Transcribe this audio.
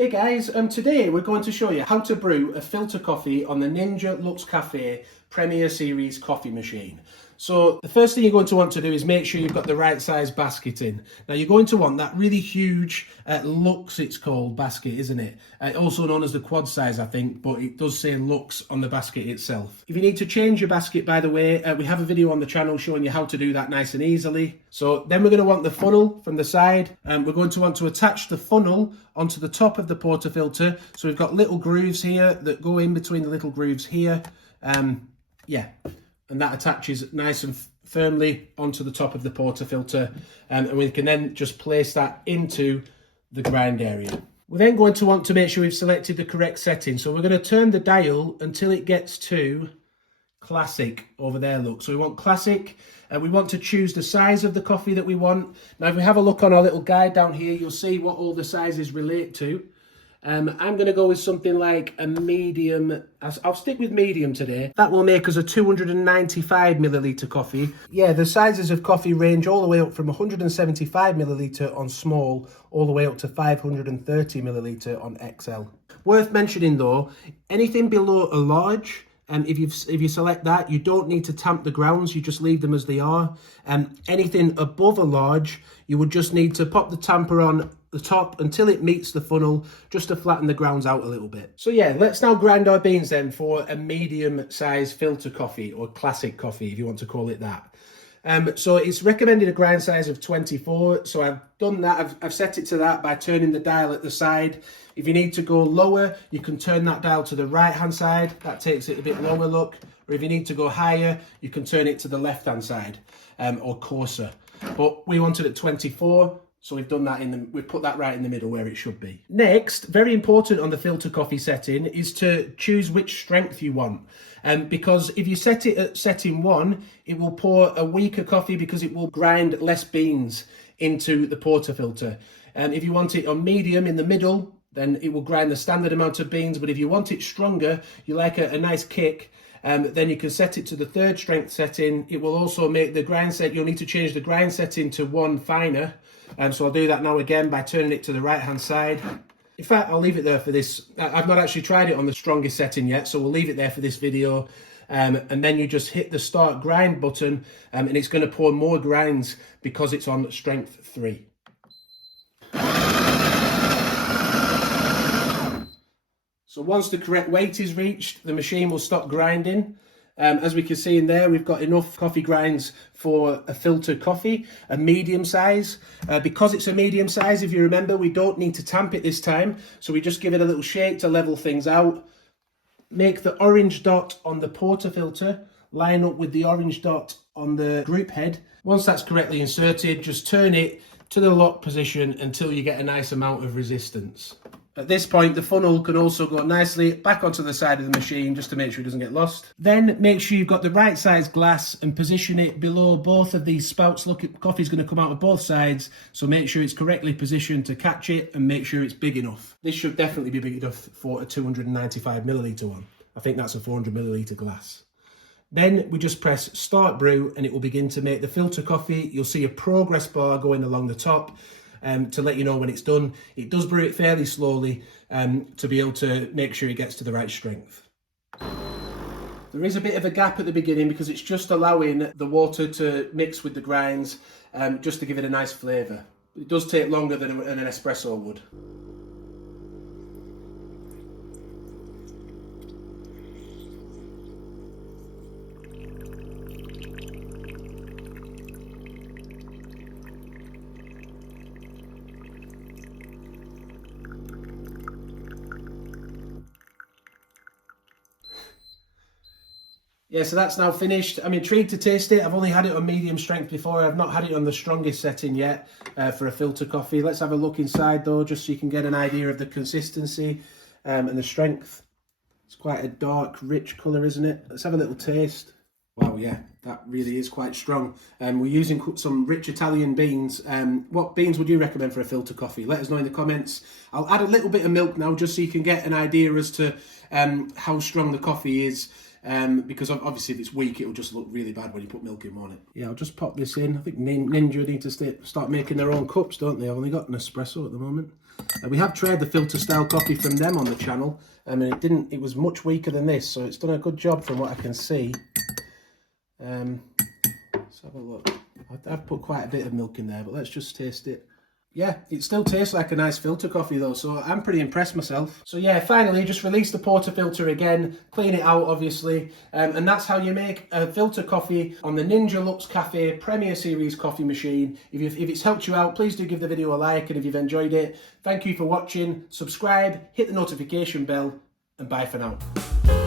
Hey guys, today we're going to show you how to brew a filter coffee on the Ninja Luxe Café Premier Series coffee machine. So the first thing you're going to want to do is make sure you've got the right size basket in. Now you're going to want that really huge Luxe, it's called, basket, isn't it? Also known as the quad size, I think, but it does say Luxe on the basket itself. If you need to change your basket, by the way, we have a video on the channel showing you how to do that nice and easily. So then we're going to want the funnel from the side, and we're going to want to attach the funnel onto the top of the portafilter. So we've got little grooves here that go in between the little grooves here. And that attaches nice and firmly onto the top of the portafilter, and we can then just place that into the grind area. We're then going to want to make sure we've selected the correct setting. So we're going to turn the dial until it gets to classic over there, look. So we want classic, and we want to choose the size of the coffee that we want. Now if we have a look on our little guide down here, you'll see what all the sizes relate to. I'm going to go with something like a medium. I'll stick with medium today. That will make us a 295 milliliter coffee. Yeah, the sizes of coffee range all the way up from 175 milliliter on small, all the way up to 530 milliliter on XL. Worth mentioning though, anything below a large, if you select that, you don't need to tamp the grounds, you just leave them as they are. Anything above a large, you would just need to pop the tamper on the top until it meets the funnel, just to flatten the grounds out a little bit. So yeah, let's now grind our beans then for a medium size filter coffee, or classic coffee if you want to call it that. So it's recommended a grind size of 24. So I've done that. I've set it to that by turning the dial at the side. If you need to go lower, you can turn that dial to the right hand side. That takes it a bit lower, look. Or if you need to go higher, you can turn it to the left hand side, or coarser. But we wanted at 24. So we've done that we've put that right in the middle where it should be. Next, very important on the filter coffee setting is to choose which strength you want. Because if you set it at setting 1, it will pour a weaker coffee because it will grind less beans into the portafilter. If you want it on medium in the middle, then it will grind the standard amount of beans. But if you want it stronger, you like a nice kick, then you can set it to the 3rd strength setting. It will also make the grind set, you'll need to change the grind setting to 1 finer. So I'll do that now again by turning it to the right hand side. In fact, I'll leave it there for this. I've not actually tried it on the strongest setting yet, so we'll leave it there for this video. And then you just hit the start grind button, and it's going to pour more grinds because it's on strength 3. So once the correct weight is reached, the machine will stop grinding. As we can see in there, we've got enough coffee grinds for a filtered coffee, a medium size. Because it's a medium size, if you remember, we don't need to tamp it this time. So we just give it a little shake to level things out. Make the orange dot on the portafilter line up with the orange dot on the group head. Once that's correctly inserted, just turn it to the lock position until you get a nice amount of resistance. At this point, the funnel can also go nicely back onto the side of the machine just to make sure it doesn't get lost. Then make sure you've got the right size glass and position it below both of these spouts. Look, coffee's going to come out of both sides, so make sure it's correctly positioned to catch it and make sure it's big enough. This should definitely be big enough for a 295 milliliter one. I think that's a 400 milliliter glass. Then we just press start brew and it will begin to make the filter coffee. You'll see a progress bar going along the top. To let you know when it's done. It does brew it fairly slowly to be able to make sure it gets to the right strength. There is a bit of a gap at the beginning because it's just allowing the water to mix with the grinds, just to give it a nice flavour. It does take longer than an espresso would. Yeah, so that's now finished. I'm intrigued to taste it. I've only had it on medium strength before. I've not had it on the strongest setting yet for a filter coffee. Let's have a look inside though, just so you can get an idea of the consistency and the strength. It's quite a dark, rich colour, isn't it? Let's have a little taste. Wow, yeah, that really is quite strong. We're using some rich Italian beans. What beans would you recommend for a filter coffee? Let us know in the comments. I'll add a little bit of milk now, just so you can get an idea as to how strong the coffee is. Because obviously if it's weak, it'll just look really bad when you put milk in, won't it? Yeah, I'll just pop this in. I think Ninja need to start making their own cups, don't they? I've only got an espresso at the moment. We have tried the filter style coffee from them on the channel, and it was much weaker than this, so it's done a good job from what I can see. Let's have a look. I've put quite a bit of milk in there, but let's just taste it. Yeah, it still tastes like a nice filter coffee though, so I'm pretty impressed myself. So yeah, finally just release the portafilter again, clean it out obviously, and that's how you make a filter coffee on the Ninja Luxe Café Premier Series coffee machine. If it's helped you out, please do give the video a like, and if you've enjoyed it, thank you for watching, subscribe, hit the notification bell, and bye for now.